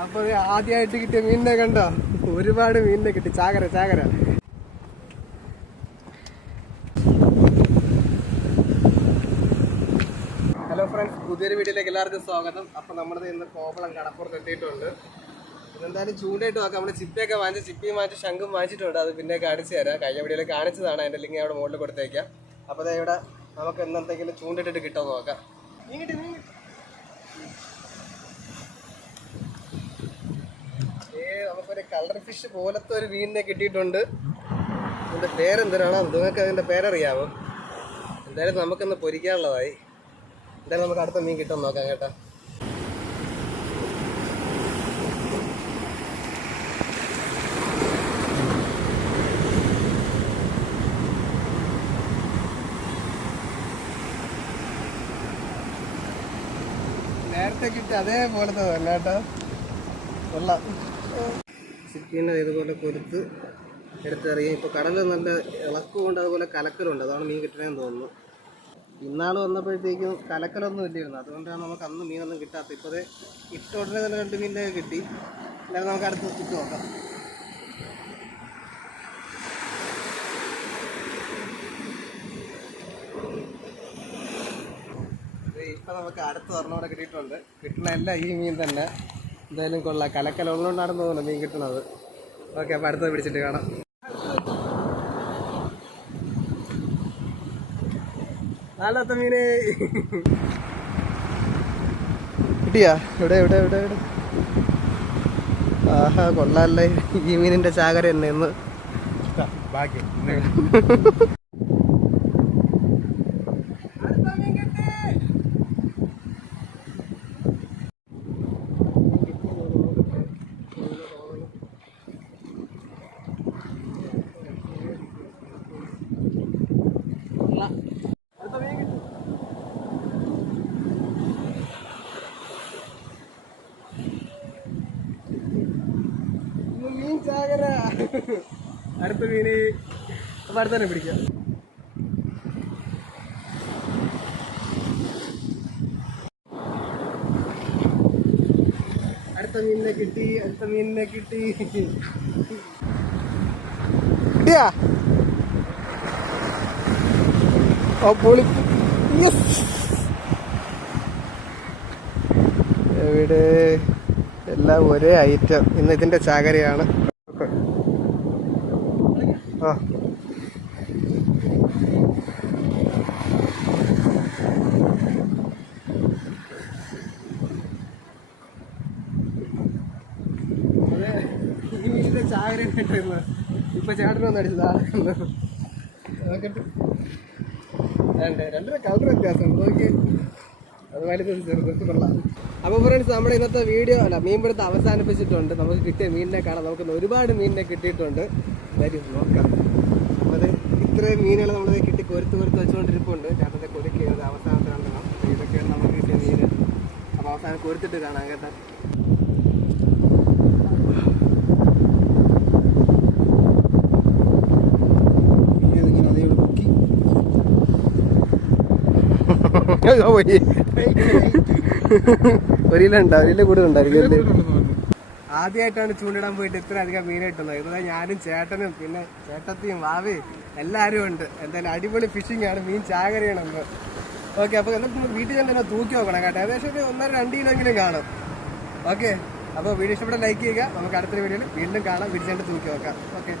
അപ്പൊ ആദ്യമായിട്ട് കിട്ടിയ മീനിനെ കണ്ടോ. ഒരുപാട് മീനിനെ കിട്ടി. ചാകര ചാകര. ഹലോ ഫ്രണ്ട്സ് പുതിയൊരു വീഡിയോയിലേക്ക് എല്ലാവർക്കും സ്വാഗതം. അപ്പൊ നമ്മുടെ ഇന്ന് കോവളം കടപ്പുറത്ത് എത്തിയിട്ടുണ്ട്. ഇതെന്തായാലും ചൂണ്ടായിട്ട് നോക്കാം. നമ്മൾ ചിപ്പിയൊക്കെ വാങ്ങിച്ച് ചിപ്പിയും വാങ്ങിച്ച് ശംഖും വാങ്ങിച്ചിട്ടുണ്ട്. അത് പിന്നെ കാണിച്ചു തരാം. കഴിഞ്ഞ വീഡിയോയിൽ കാണിച്ചതാണ്. അതിന്റെ ലിങ്ക് അവിടെ മുകളിൽ കൊടുത്തേക്കാം. അപ്പോൾ ദേ ഇവിടെ നമുക്ക് എന്തെങ്കിലും ചൂണ്ടിട്ടിട്ട് കിട്ടുമോ നോക്കാം. നീങ്ങിട്ട് കിട്ടി മീൻ കിട്ടി ഏ നമുക്കൊരു കളർ ഫിഷ് പോലത്തെ ഒരു മീനിനെ കിട്ടിയിട്ടുണ്ട്. അതിന്റെ പേരെന്തിനാണോ നിങ്ങൾക്ക് അതിന്റെ പേരറിയാമോ എന്തായാലും നമുക്കൊന്ന് പൊരിക്കാനുള്ളതായി. എന്തായാലും നമുക്ക് അടുത്ത മീൻ കിട്ടാൻ നോക്കാം കേട്ടോ. നേരത്തെ കിട്ടി അതേപോലത്തെ തന്നെ കേട്ടോ. കൊള്ളാം. ചിക്കീനെ ഇതുപോലെ കൊരുത്ത് എടുത്തെറിയാം ഇപ്പോൾ കടൽ നല്ല ഇളക്കമുണ്ട് അതുപോലെ കലക്കലുണ്ട്. അതാണ് മീൻ കിട്ടണമെന്ന് തോന്നുന്നു. ഇന്നാൾ വന്നപ്പോഴത്തേക്കും കലക്കലൊന്നും ഇല്ലായിരുന്നു. അതുകൊണ്ടാണ് നമുക്ക് അന്ന് മീനൊന്നും കിട്ടാത്തത് ഇപ്പോൾ ഇട്ട ഉടനെ തന്നെ രണ്ട് മീനിനെ കിട്ടി. എന്നാലും നമുക്ക് അടുത്ത് ഇട്ട് നോക്കാം. ഇപ്പം നമുക്ക് അടുത്ത് പറഞ്ഞവിടെ കിട്ടിയിട്ടുണ്ട്. കിട്ടണ എല്ലാം ഈ മീൻ തന്നെ. എന്തായാലും കൊള്ളാം. കലക്കല ഉള്ളതുകൊണ്ടാണെന്ന് തോന്നുന്നു മീൻ കിട്ടുന്നത്. ഓക്കെ അപ്പോൾ അടുത്തത് പിടിച്ചിട്ട് കാണാം. നാലാത്ത മീന്. കിട്ടിയാ? ഇവിടെ ഇവിടെ ഇവിടെ ഇവിടെ ആഹാ കൊള്ളാല്ലേ. ഈ മീനിന്റെ ചാകര തന്നെ ഇന്ന്. ഭാഗ്യം ഇന്ന് മീൻ ചാകര അടുത്ത മീന് അപ്പൊ അടുത്ത തന്നെ പിടിക്കാം. അടുത്ത മീനിനെ കിട്ടി അടുത്ത മീനിനെ കിട്ടി. കിട്ടിയാ ഓ പൊളി. എവിടെ? എല്ലാം ഒരേ ഐറ്റം ഇന്ന് ഇതിന്റെ ചാകരയാണ്. ചാകര കേട്ടിരുന്നു ഇപ്പൊ ചേട്ടൻ വന്ന് അടിച്ചത്. വേണ്ടേ? രണ്ടര കളർ വ്യത്യാസം നോക്കി വലുത് ചെറുത് കൊള്ളാം അപ്പോൾ ഫ്രണ്ട്സ് നമ്മുടെ ഇന്നത്തെ വീഡിയോ അല്ല മീൻപിടുത്തം അവസാനിപ്പിച്ചിട്ടുണ്ട്. നമുക്ക് കിട്ടിയ മീനിനെ കാണാം. നമുക്ക് ഒരുപാട് മീനിനെ കിട്ടിയിട്ടുണ്ട്. വരും നോക്കാം. അപ്പോൾ അത് ഇത്രയും മീനുകൾ നമ്മൾ കിട്ടി കൊരുത്ത് കൊരുത്ത് വെച്ചുകൊണ്ടിരിപ്പുണ്ട്. ചേട്ടത്തെ കൊരുക്കിയത് അവസാനത്തെ രണ്ടെണ്ണം അപ്പോൾ ഇതൊക്കെയാണ് നമുക്ക് കിട്ടിയ മീന്. അപ്പോൾ അവസാനം കൊരുത്തിട്ട് കാണാം കേട്ടോ. പോയി. ഒരു കിലോ ഉണ്ടാവും ഒരു കിലോ കൂടുതൽ ഉണ്ടായിരിക്കും ആദ്യമായിട്ടാണ് ചൂണ്ടിടാൻ പോയിട്ട് ഇത്ര അധികം മീൻ കിട്ടുന്നത്. ഇതാ ഞാനും ചേട്ടനും പിന്നെ ചേട്ടത്തിയും വാവി എല്ലാവരും ഉണ്ട്. എന്തായാലും അടിപൊളി ഫിഷിംഗ് ആണ് മീൻ ചാകരയാണ് ഓക്കെ അപ്പോൾ എന്നിട്ട് വീട്ടിൽ ഞാൻ തന്നെ തൂക്കി നോക്കണം കേട്ടോ. ഏകദേശം ഒരു ഒന്നര രണ്ട് കിലോ എങ്കിലും കാണും. ഓക്കെ അപ്പോൾ വീഡിയോ ഇഷ്ടപ്പെട്ട ലൈക്ക് ചെയ്യുക. നമുക്ക് അടുത്തൊരു വീഡിയോയിൽ വീണ്ടും കാണാം. വീട്ടിൽ തൂക്കി നോക്കാം. ഓക്കെ